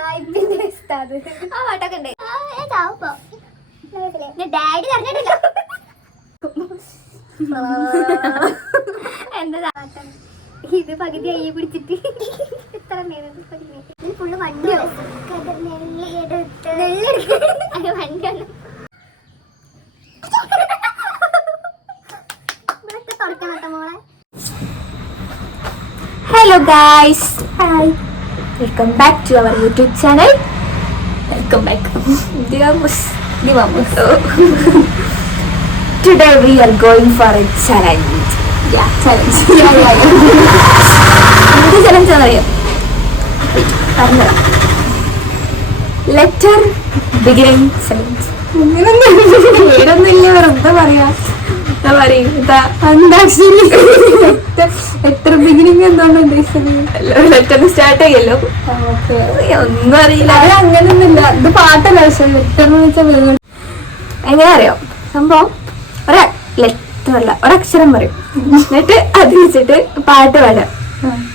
ആ പാട്ടൊക്കെ ഉണ്ട്. ഡാഡി പറഞ്ഞിട്ടില്ല. എന്താ ഇത് പകുതി അയ്യെ പിടിച്ചിട്ട് ഇത്ര ഫുള്ള് വണ്ടി വണ്ടിയാണ്. Hello guys, hi, welcome back to our YouTube channel. Welcome back. Digamos. Today we are going for a challenge. Yeah, challenge. What is challenge? Letter beginning challenge. എത്ര ബിഗിനിങ് എന്താണ് ഉദ്ദേശിച്ചത്? ലെറ്റർ സ്റ്റാർട്ട് ചെയ്യല്ലോ. ഒന്നും അറിയില്ല. അങ്ങനെയൊന്നുമില്ല. ഇത് പാട്ടല്ല. പക്ഷെ ലെറ്റർ എന്ന് വെച്ചാൽ എങ്ങനെ അറിയാം സംഭവം? ലെറ്ററല്ല, ഒരക്ഷരം പറയും, എന്നിട്ട് അത് വെച്ചിട്ട് പാട്ട് പാടാം.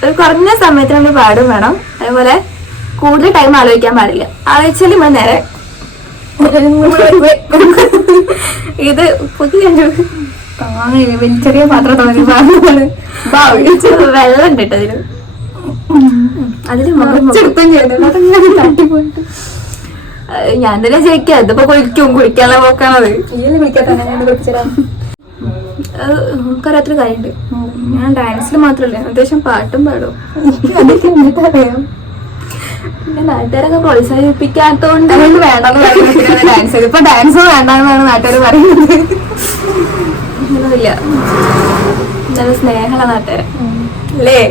ഒരു കുറഞ്ഞ സമയത്ത് നമ്മൾ പാടും വേണം. അതേപോലെ കൂടുതൽ ടൈം ആലോചിക്കാൻ പാടില്ല. ആലോചിച്ചാൽ നമ്മൾ നേരെ ഇത് ചെറിയ പാത്രം തോന്നി വെള്ളം ഉണ്ട് കേട്ടോ അതില്. അതില് ഞാൻ തന്നെ ജയിക്കാം. ഇതിപ്പോ കുളിക്കാനുള്ള പോക്കാണത്. നമുക്കറിയാത്തൊരു കാര്യമുണ്ട്. ഞാൻ ഡാൻസിൽ മാത്രമല്ല, അത്യാവശ്യം പാട്ടും പാടും. അതൊക്കെ എന്നിട്ടറിയാം. പിന്നെ നാട്ടുകാരൊക്കെ പ്രോത്സാഹിപ്പിക്കാത്തോണ്ട് വേണ്ടെന്ന് ഡാൻസ്. ഇപ്പൊ ഡാൻസ് വേണ്ടെന്നാണ് നാട്ടുകാർ പറയുന്നത്. അങ്ങനൊന്നുമില്ല, നല്ല സ്നേഹമുള്ള നാട്ടുകാരെ അല്ലേ?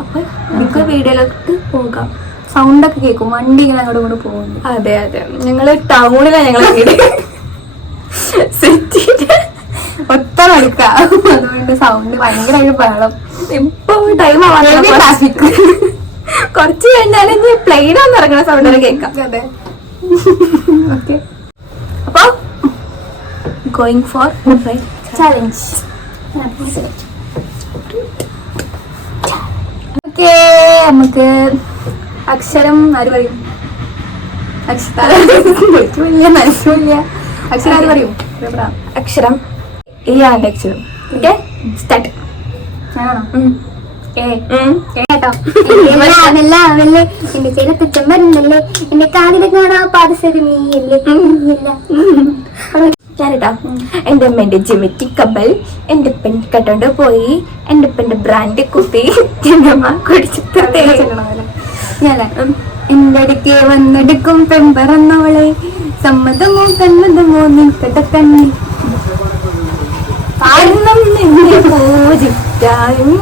അപ്പൊ നമുക്ക് വീഡിയോയിലോട്ട് പോകാം. സൗണ്ടൊക്കെ കേൾക്കും, വണ്ടി ഇങ്ങനെ അങ്ങോട്ട് കൊണ്ട് പോകുന്നു. അതെ അതെ, ഞങ്ങള് ടൗണിലാണ് ഞങ്ങളെ വീട്. സിറ്റിയുടെ ഒത്ത നടക്കാം, അതുകൊണ്ട് സൗണ്ട് ഭയങ്കരമായിട്ട് വേണം. ഇപ്പൊ ടൈം ട്രാഫിക് കുറച്ച് കഴിഞ്ഞാൽ പ്ലെയിനാന്ന് ഇറങ്ങുന്ന സൗണ്ട് കേൾക്കാം. അതെ, ഓക്കെ. അപ്പൊ going for challenge. ഓക്കെ, നമുക്ക് അക്ഷരം ആര് പറയും? അക്ഷരം ആര് പറയും? അക്ഷരം എ ആണ് അക്ഷരം. Okay, start. എന്റെ കാതിലെ കാണാ പാദസരം നീയല്ലേ. ഞാനിട്ടാ എന്റെ അമ്മേന്റെ ജിമിറ്റി കബൽ എന്റെ പെൺ കട്ടോണ്ട് പോയി, എന്റെ പെണ്ണിന്റെ ബ്രാൻഡ് കുപ്പി എന്റെ അമ്മ കുടിച്ചിട്ട് ഞാൻ എന്റെ അടുക്കെ വന്നെടുക്കും പെമ്പറന്നവളെ, സമ്മതമോ കന്മതമോ നിൽക്കട്ട കണ്ണി കാരണം നിന്നെ പൂജിക്കാനും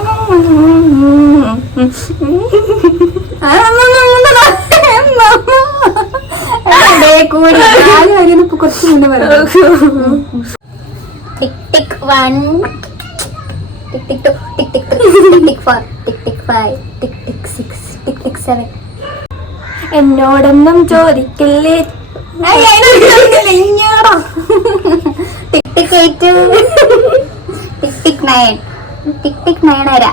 കുറച്ച് മുന്നേ പറയാം. ടിക് ടിക് 1, ടിക് ടിക് 2, ടിക് ടിക് 3, ടിക് ടിക് 4, ടിക് ടിക് 5, ടിക് ടിക് 6, ടിക് ടിക് 7. എന്നോടൊന്നും ചോദിക്കില്ലേ. ടിക് ടിക് 8, ടിക് ടിക് 9, ടിക് ടിക് 9 വരാ.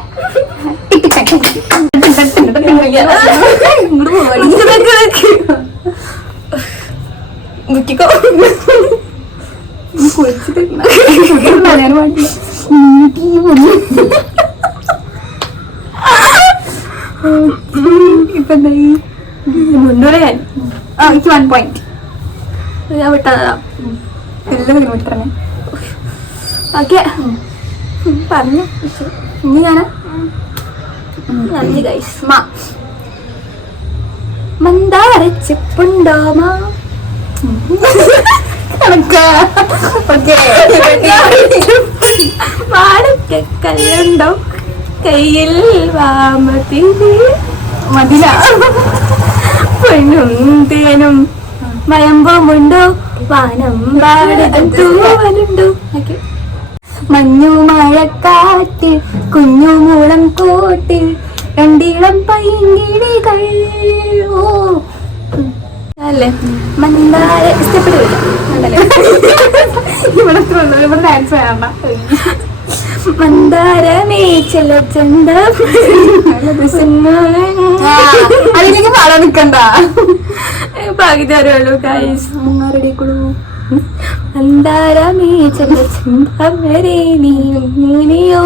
ടിക് ടിക് 10. മുക്കിക്കോ ഇപ്പൊ എന്തായി? മുന്നൂറ് ഞാൻ എനിക്ക് 1 point. ഞാൻ വിട്ടതാ. എല്ലാം വിട്ടേ. ഓക്കെ, പറഞ്ഞു. ഇനി ഞാനാ നന്ദി ഗൈസ്. മന്ദാരച്ചിപ്പുണ്ടോ മാ കല്ലുണ്ടോ കയ്യിൽ വാമതി മതില പെണ്ണും തേനും മയമ്പുമുണ്ടോ വാനം പാടതും തൂവലുണ്ടോ. മഞ്ഞു മഴക്കാറ്റ് കുഞ്ഞു മൂളം കോട്ടിൽ രണ്ടിളം പൈങ്കിളികൾ. ഓ അല്ലേ മന്ദാര ഇഷ്ടപ്പെടുകയില്ല. ഇവിടെ ഡാൻസ് വേണ്ട. മന്ദാരമേ ചെല്ലച്ചന്ത അതിലേക്ക് പാടാൻ നിക്കണ്ട. പകുതി അറിയുള്ളൂ ഗൈസ്. മന്ദാരമേ ചെല്ലച്ചന്തമരേ നീയോ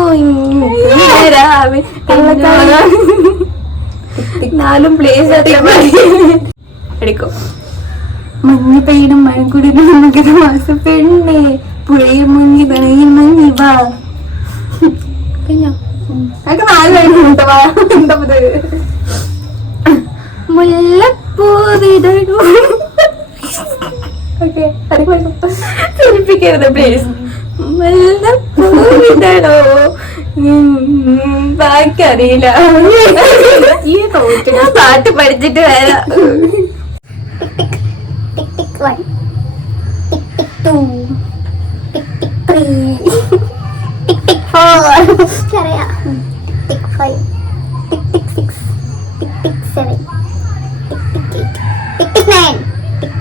നാലും പ്ലേസ് എടുക്കും. മഞ്ഞ് പെയ്യണം മഴക്കുടിനും മകരമാസ പെണ്ണേ പുഴയും മുങ്ങി പണയും മഞ്ഞി വാ. അതൊക്കെ 4 വരി എന്താ മുല്ലപ്പൂവിതഴൂ. ചിരിപ്പിക്കരുത് പ്ലീസ്. മുല്ലപ്പൂവിതഴോ ബാക്കിയറിയില്ല. ഈ തോറ്റു. ഞാൻ പാട്ട് പഠിച്ചിട്ട് വരാം. ടിക് ടിക് 1 ടിക് ടിക് 2 ടിക് ടിക് 3 ടിക് ടിക് 4 കരയാ ടിക് 5 ടിക് ടിക് 6 ടിക് ടിക് 7 ടിക് ടിക് 8 ടിക് ടിക് 9 ടിക്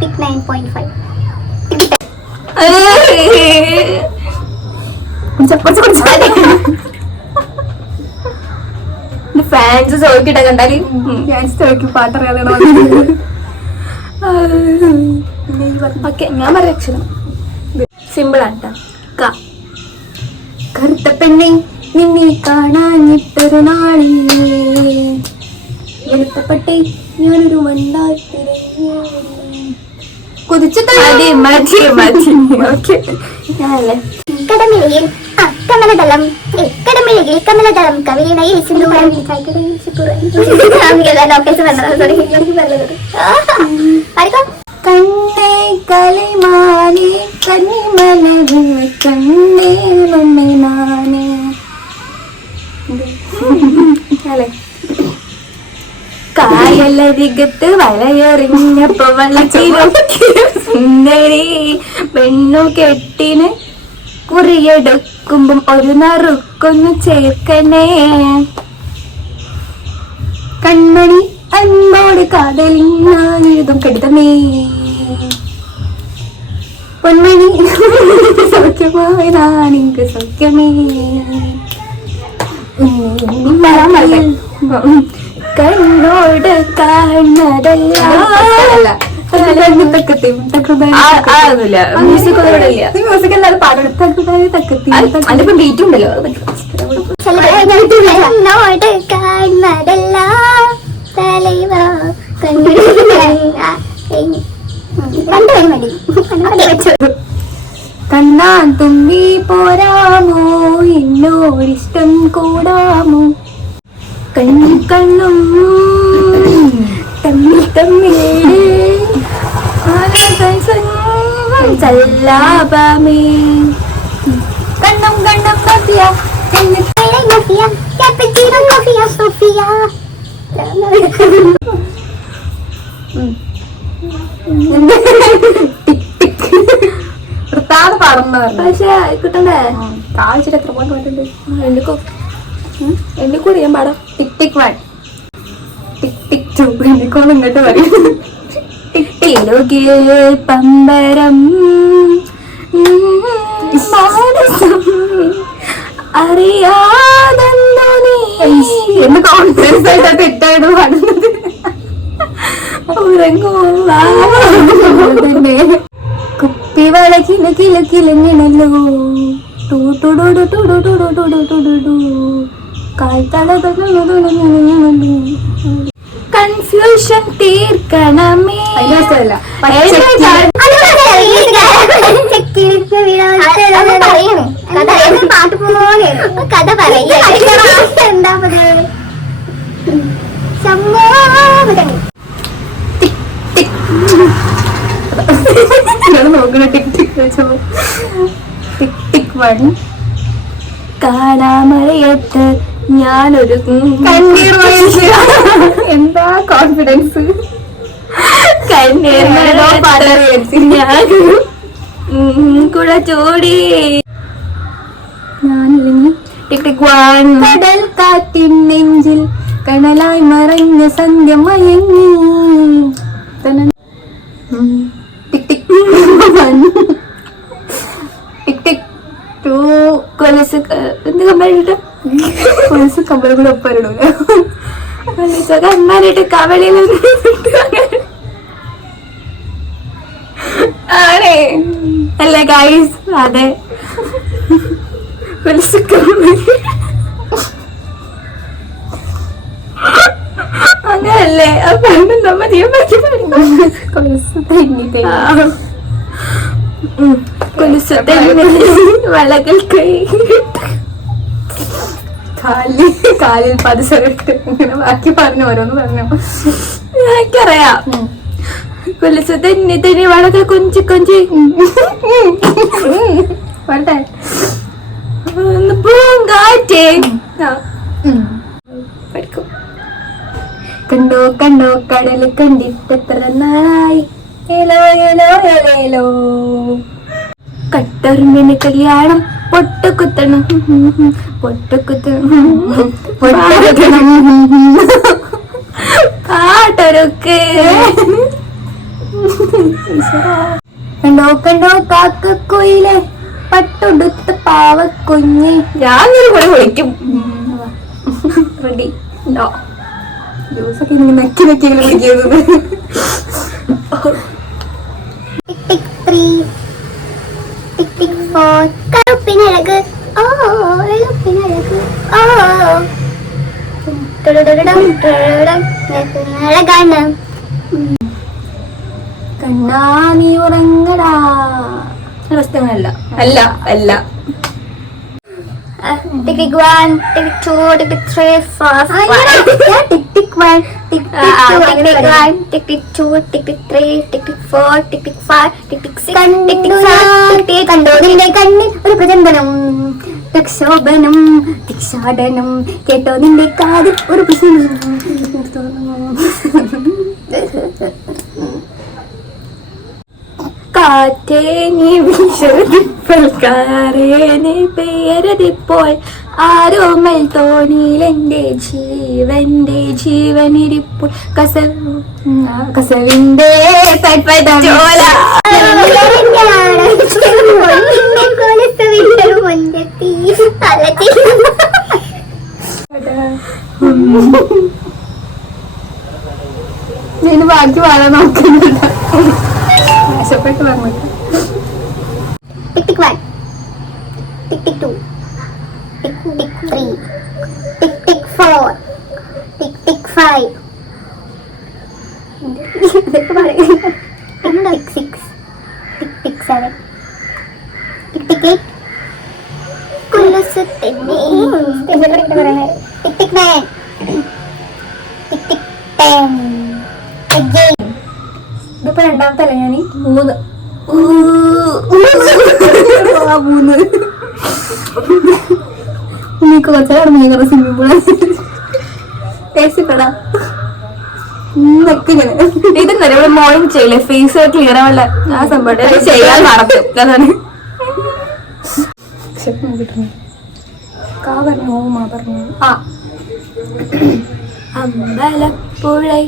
ടിക് 9.5 ഫാൻസ് ചോദിക്കട്ടെ കണ്ടാല് പാട്ടറിയാലോ. ഓക്കെ ഞാൻ പറയാം അക്ഷരം സിമ്പിൾ ആണ് ട്ടോ. കറുത്ത പെണ്ണെ നിന്നെ കാണാനിട്ടൊരു നാളിലേ വെളുത്തപ്പട്ടെ ഞാനൊരു മണ്ടാൽ കുതിച്ചു മതി മതി. ഓക്കെ ഞാനല്ലേ കടമിലയിൽ കമലദളം കടമിലയിൽ കമലദളം കവിളിണയിൽ കണ്ണേ കലിമാലി കന്നിമലര് കണ്ണേ നാനേ. കായലരികത്ത് വലയെറിഞ്ഞപ്പോ സുന്ദരി പെണ്ണു കെട്ടിന് കുറിയെടുക്കുമ്പം ഒരു നറുക്കൊന്നു ചേർക്കണേ. കൺമണി അൻപോട് കാതലിനായുധം കെടുത്തമേ പൊന്മണി സൗഖ്യമായി നാണിക്ക് സൗഖ്യമേ. കണ്ണോട് കാണതല്ല മ്യൂസിക് അല്ലാതെ പാടെടുത്ത അതിപ്പോ ബീറ്റ് ഉണ്ടല്ലോ. കണ്ണോട് കാണതല്ല കണ്ണാൻ തുമ്പി പോരാമോ എന്നോടിഷ്ടം കൂടാമോ കണ്ണും കണ്ണും തമ്മിൽ തമ്മിൽ ചല്ലാപമേ കണ്ണും കണ്ണും സഫിയ സഫിയ ക്യാപ്പച്ചിനോ സഫിയ സഫിയ വൃത്താതെ പാടുന്ന പക്ഷേ കിട്ടണ്ടേ കാഴ്ച എത്ര പാട്ട് പാട്ടുണ്ട് എണ്ണിക്കോ എണ്ണിക്കൂടി ഞാൻ പാടാം. ടിക് ടിക് 1 ടിക് ടിക് 2 എണ്ണിക്കോന്ന് ഇങ്ങോട്ട് പറയും. ടിക്കിലുകിൽ പമ്പരം മാനസം അറിയാതെന്തോ നീ എന്ന് കോൺഫിഡൻസ് ആയിട്ട് തെറ്റായിട്ട് പാടുന്നത്. കുപ്പിവള കില കില കിലങ്ങിണല്ലോ ടൂടുടു ടുടു ടുടു ടുടു ടുടു കാൽത്തട കൺഫ്യൂഷൻ തീർക്കണമേ. പാട്ട് പോലെ കഥ പറയാ എന്താ നോക്കണ ടിക് ടിക് വെച്ചോ ടിക് ടിക് 1 കാണാമറിയത്ത് ഞാനൊരു കണ്ണീർ എന്താ കോൺഫിഡൻസ് കണ്ണീർ ഞാനൊരു കൂടെ ചൂടി ഞാനില്ലെങ്കിൽ ടിക് ടിക് 1 കടൽ കാറ്റിൻ നെഞ്ചിൽ കടലായി മറഞ്ഞ സന്ധ്യ മയങ്ങി ടിക് ടിക് 1 ടിക് ടിക് 2 കൊലസ് എന്തൊക്കെ അവരെ കൂടെ ഒപ്പരിടൂല. കണ്ണാലിട്ട് കവളിയിൽ ആണേ അല്ലേ ഗൈസ്? അതെ, അങ്ങനല്ലേ? വളകൾ കൈ കാലിൽ പതിച്ചിട്ട് ഇങ്ങനെ ബാക്കി പറഞ്ഞു, ഓരോന്ന് പറഞ്ഞു. എനിക്കറിയാം. കൊലുസ് തെന്നി തെന്നി വളകൾ കൊഞ്ചി കൊഞ്ചി വരട്ടെ പൂങ്കാറ്റേ പഠിക്കും. കണ്ടോ കണ്ടോ കടൽ കണ്ടിട്ടെത്ര നാളായി, ഏലോ ഏലോ ഏലേലോ. കട്ടറുമ്പിന് കല്യാണം പൊട്ടുകുത്തണം പൊട്ടുകുത്തണം പാട്ടൊരുക്ക്. കണ്ടോ കണ്ടോ കാക്കക്കുയിലെ പട്ടുടുത്ത പാവക്കുഞ്ഞ്. ഞാനൊരു കൂടെ വിളിക്കും. റെഡി ഉണ്ടോ? ദിവസമൊക്കെ ഇങ്ങനെ നക്കി നക്കിയെങ്കിലും വിളിക്കുന്നത്. കറുപ്പിനഴക് ഓ വെളുപ്പിനഴക് ഓ അഴകാണ്. കണ്ണാ നീ ഉറങ്ങടാ. അവസ്ഥകളല്ല അല്ല അല്ല. Tick 1, tick 2, tick 3, 4, 5. Tick 1, tick 2, tick 3, tick 4, tick 5, tick 6, tick 7. കണ്ടോ നിന്റെ കണ്ണിൽ ഒരു പ്രചണ്ഡനം രക്ഷോഭനം രക്ഷാടനം. കേട്ടോ നിന്റെ കാതിൽ ഒരു കാറ്റേ നീ വീശൽക്കാരേ നീ പേരതിപ്പോൾ ആരോമൽ തോണിയിൽ എൻ്റെ ജീവനിരിപ്പോൾ കസവിന്റെ ചോല. ഇതിന് ബാക്കി വളരെ നോക്കുന്നില്ല. ആശപ്പെട്ട് പറഞ്ഞിട്ട്. Tick 1, tick 2, tick 3, tick 4, tick 5. Tick 6, tick 7, tick 8. കുലുസ് തെന്നി. Tick 9, tick 10. Again. ഇതിപ്പോ രണ്ടാമത്തെ അല്ല, ഞാൻ 3 നീക്ക് കുറച്ചാണ് ഭയങ്കര സിമ്പിൾ പേസിപ്പെടാ. ഇതെന്നല്ല ഇവിടെ മോർണിംഗ് ചെയ്യില്ലേ, ഫേസ് ക്ലിയർ ആവല്ല ആ സംഭവം ചെയ്യാൻ നടക്കും. അതാണ് പറഞ്ഞു. ആ അമ്പലപ്പുഴൈ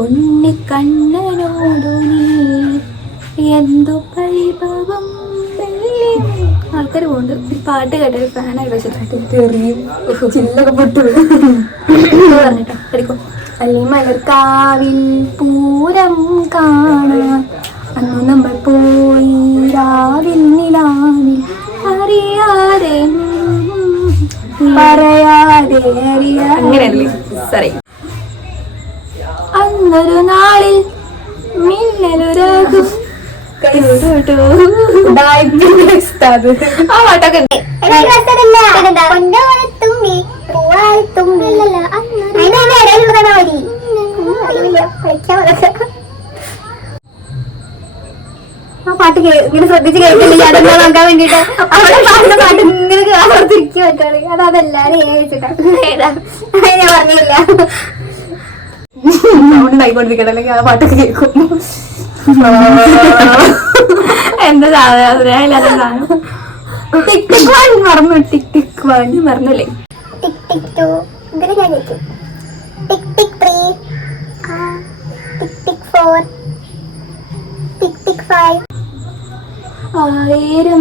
ഉണ്ണിക്കണ്ണനോടു നീ എന്തു പരിഭവം. ആൾക്കാർ പോകുന്നുണ്ട്. പാട്ട് കേട്ടൊരു ഫാനായി വെച്ചിട്ട് ചില്ലൊക്കെ പൊട്ടു പറഞ്ഞിട്ടോ പഠിക്കും. അല്ലിമലർക്കാവിൽ പൂരം കാണാൻ അന്ന് നമ്മൾ പോയി രാവിൽ നിലാവിൽ അറിയാതെ പറയാതെ അങ്ങനെയല്ലേ സറി. അന്നൊരു നാളിൽ മിന്നലുരാകും ആ പാട്ടൊക്കെ ആ പാട്ട് ഇങ്ങനെ ശ്രദ്ധിച്ച് കേൾക്കില്ല. അതെന്താ നോക്കാൻ വേണ്ടിട്ട് അവിടെ പാടുന്ന പാട്ട് ഇങ്ങനെ ആവർത്തിരിക്കാൻ പറ്റാണ്. അതെല്ലാരും ഏതാ ഞാൻ പറഞ്ഞില്ല. ഉണ്ടായിക്കൊണ്ടിരിക്കട്ടെ, അല്ലെങ്കിൽ ആ പാട്ടൊക്കെ കേൾക്കും. എന്താ മറന്നു. ടിക് ടിക് 1 മറന്നല്ലേ? ടിക് ടിക് 2 ഇതിന് ഞാൻ കേൾക്കും. ടിക് ടിക് 3, ടിക് ടിക് 4, ടിക് ടിക് 5. 1000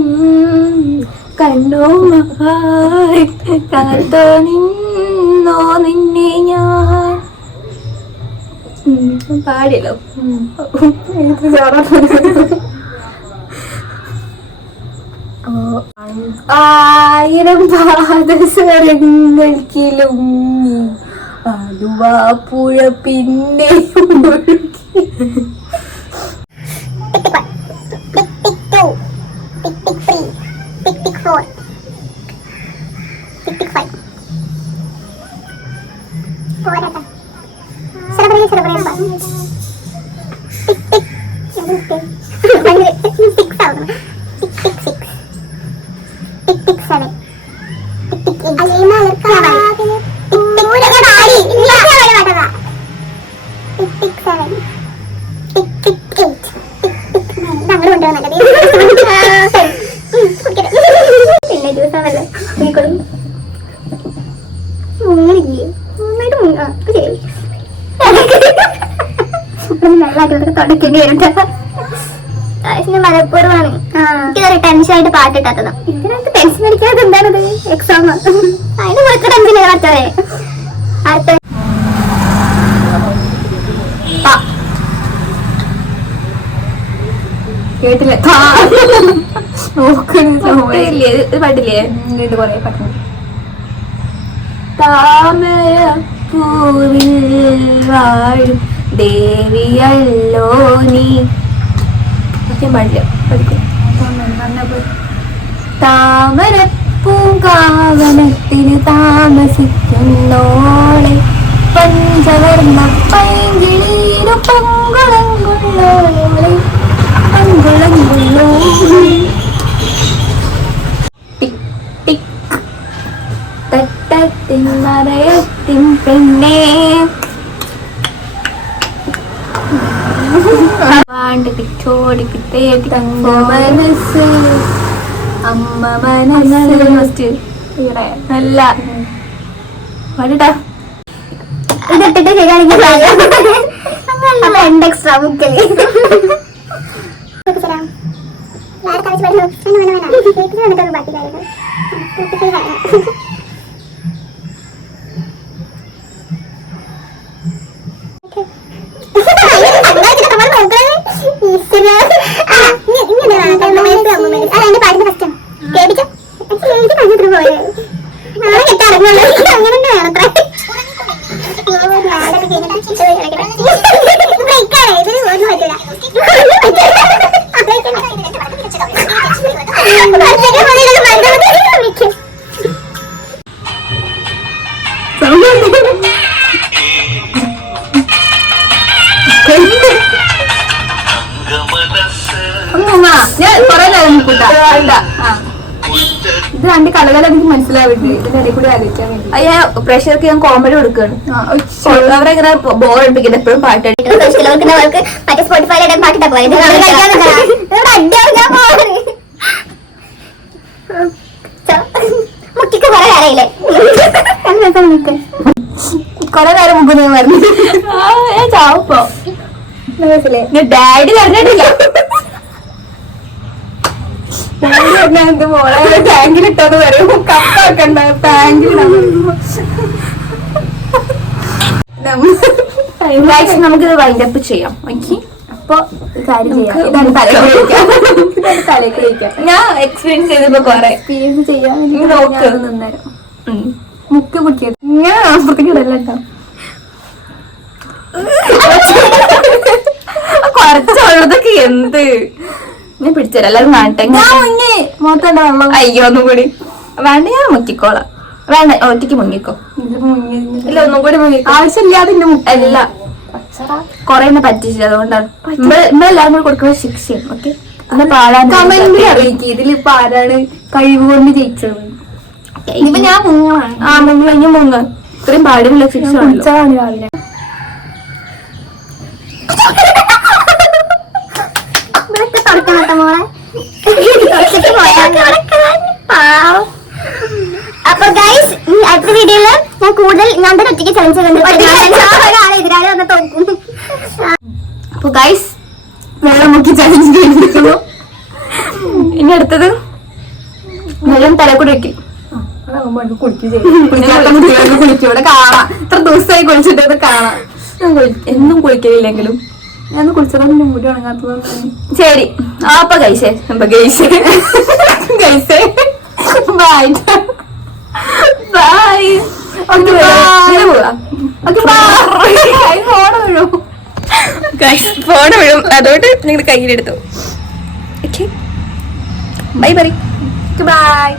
കണ്ണുമായി കാത്തോ നിന്നോ നിന്നെ ഞാൻ പാടിയല്ലോ. ആയിരം പാദസരങ്ങൾക്കിലും ആലുവാപ്പുഴ പിന്നെ പിന്നെ ദിവസമല്ലേ തുടക്കേണ്ടി വരും. മലപ്പൂർവ്വമാണ് എനിക്കതൊരു ടെൻഷനായിട്ട് പാട്ടിട്ടാത്തതാ. ഇതിനകത്ത് ടെൻഷൻ അടിക്കാതെ എന്താണത്? എക്സാം അതിന് കുറച്ച് ടെൻഷൻ പറ്റവരെ. അടുത്ത കേട്ടില്ലേ? പാട്ടില്ലേ? കൊറേ പാട്ട്. താമര പൂവിൽ വാഴും ദേവിയല്ലോ നീ. പാടില്ല, പഠിക്കും. താമരപ്പൂങ്കാവനത്തിൽ താമസിക്കുന്നോളെ പഞ്ചവർണ്ണ പൈങ്കിളീരു പങ്കുളങ്കുള്ളോളെ പങ്കുളങ്കുള്ളോളെ. ടിക് ടിക് തട്ടത്തിൻ മറയത്തിൻ പെണ്ണേ മനസ്സ് അമ്മ മനസ്സ് അല്ല പാടിട്ടാ. ഇതിട്ടിട്ട് ശരിയാണെങ്കിൽ എക്സ്ട്രാ മുക്കല് ഇത് രണ്ട് കലകൾ എനിക്ക് മനസ്സിലാവില്ലേ. ഇതിന്റെ കൂടെ ആലോചിക്കാൻ വേണ്ടി അയ്യാ പ്രഷർക്ക് ഞാൻ കോമഡി കൊടുക്കുകയാണ്. അവരെങ്ങനെ ബോർ അടിപ്പിക്കുന്നത് എപ്പോഴും പാട്ട് കൊറേ നേരം മുമ്പ് നീ പറഞ്ഞു ചാവപ്പോ ഡാഡി പറഞ്ഞിട്ടില്ല. മോളെ ടാങ്കിലിട്ടോന്ന് പറയും. കപ്പാക്കണ്ട ടാങ്കിലിടാൻ. നമുക്കിത് വൈൻഡപ്പ് ചെയ്യാം. ഓക്കെ, അപ്പൊ കാര്യം ചെയ്യാം. ഇതാണ് തലയ്ക്ക് കഴിക്കാം. ഞാൻ എക്സ്പീരിയൻസ് ചെയ്തപ്പോ കൊറേ എക്സ്പീരിയൻസ് ചെയ്യാൻ നിന്നേരം മുക്ക് മുക്കിയത് ഞാൻ അപ്പുറത്തേക്ക് ഇടല്ല കേട്ടോ. കുറച്ചുള്ളതൊക്കെ എന്ത് ഞാൻ പിടിച്ചേരാം. എല്ലാരും മൊത്തം അയ്യോ ഒന്നും കൂടി വേണ്ട, ഞാൻ മുക്കിക്കോളാം. വേണ്ട ഒറ്റയ്ക്ക് മുങ്ങിക്കോ. ഇല്ല ഒന്നും കൂടി മുങ്ങിക്കോ. ആവശ്യമില്ലാതെ അല്ല കൊറേ എന്നെ പറ്റിച്ചില്ല. അതുകൊണ്ടാണ് നമ്മളെല്ലാരും കൂടി കൊടുക്കുന്ന ശിക്ഷയും. ഓക്കെ, അന്ന് പാടാൻ കമന്റ് അറിയിക്കും. ഇതിലിപ്പോ ആരാണ് കഴിവ് കൊണ്ട് ജയിച്ചത്? ഇപ്പൊ ഞാൻ മുങ്ങാണ്. ആ മുങ്ങ ഇനി മുങ്ങ. ഇത്രയും പാടില്ല ശിക്ഷ രാവിലെ. അപ്പൊ ഗൈസ് അടുത്ത വീഡിയോയില് ഞാൻ കൂടുതൽ ഞാൻ തന്നെ ഒറ്റയ്ക്ക് ചലഞ്ച് എതിരാളി വന്ന് തോക്കും. അപ്പൊ ഗൈസ് വെള്ളം മുക്കി ചലഞ്ച് ചെയ്തിരിക്കുന്നു. ഇനി അടുത്തത് വെള്ളം തലക്കൂടെ വെക്കും. കുളിക്കൂടെ കാണാം. ഇത്ര ദിവസമായി കുളിച്ചിട്ട് കാണാം. എന്നും കുളിക്കലില്ലെങ്കിലും ഞാൻ കുളിച്ചതൊന്നും മുടി ഉണങ്ങാത്തത്. ശരി അപ്പൊ ഗൈസേ ഗൈസേ ഗൈസേ ബൈ ബൈ. ഫോൺ വീഴും, അതോട്ട് നിങ്ങളുടെ കയ്യിലെടുത്തു. Okay bye bye by.